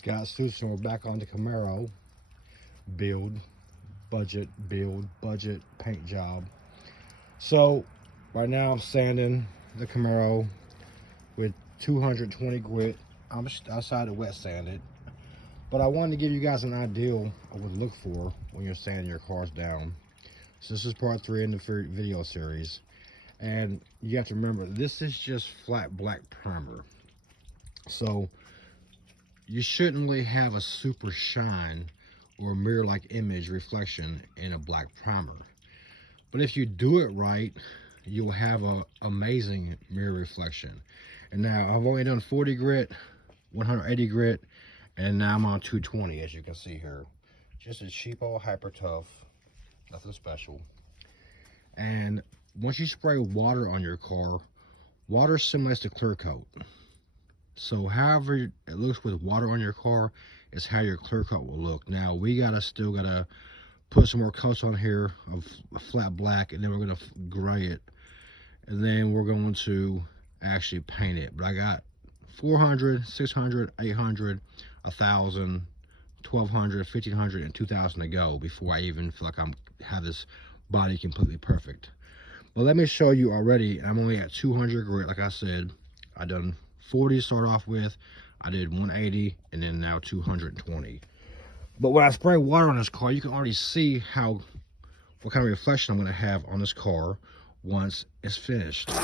Scott Suits, and we're back on the Camaro build budget paint job. So right now I'm sanding the Camaro with 220 grit. I'm outside to wet sand it, but I wanted to give you guys an idea of what to look for when you're sanding your cars down. So this is part 3 in the video series, and you have to remember this is just flat black primer. So you shouldn't really have a super shine or mirror-like image reflection in a black primer. But if you do it right, you'll have an amazing mirror reflection. And now I've only done 40 grit, 180 grit, and now I'm on 220, as you can see here. Just a cheap old Hyper Tough, nothing special. And once you spray water on your car, water simulates the clear coat. So however it looks with water on your car is how your clear coat will look. Now we still gotta put some more coats on here of flat black, and then we're gonna gray it, and then we're going to actually paint it. But I got 400, 600, 800, 1,000, 1,200, 1,500, and 2,000 to go before I even feel like have this body completely perfect. But let me show you already. I'm only at 200 grit. Like I said, I done 40 to start off with, I did 180, and then now 220. But when I spray water on this car, you can already see what kind of reflection I'm going to have on this car once it's finished. So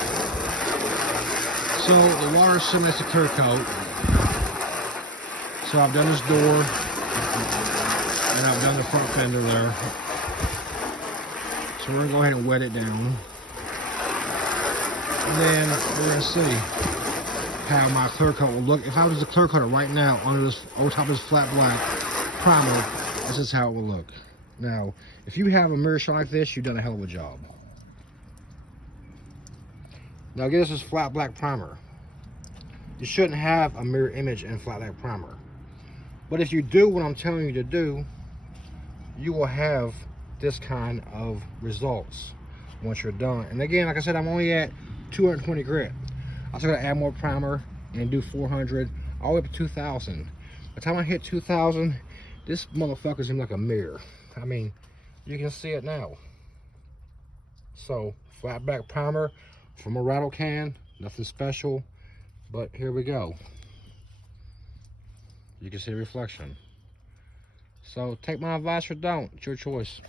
the water simulates the clear coat. So I've done this door, and I've done the front fender there. So we're going to go ahead and wet it down, and then we're going to see how my clear coat will look. If I was to clear coat it right now on top of this flat black primer, this is how it will look. Now, if you have a mirror shine like this, you've done a hell of a job. Now get this flat black primer. You shouldn't have a mirror image in flat black primer. But if you do what I'm telling you to do, you will have this kind of results once you're done. And again, like I said, I'm only at 220 grit. I still gotta add more primer and do 400 all the way up to 2,000. By the time I hit 2,000, this motherfucker's in like a mirror. I mean, you can see it now. So flat black primer from a rattle can, nothing special, but here we go. You can see the reflection. So take my advice or don't, it's your choice.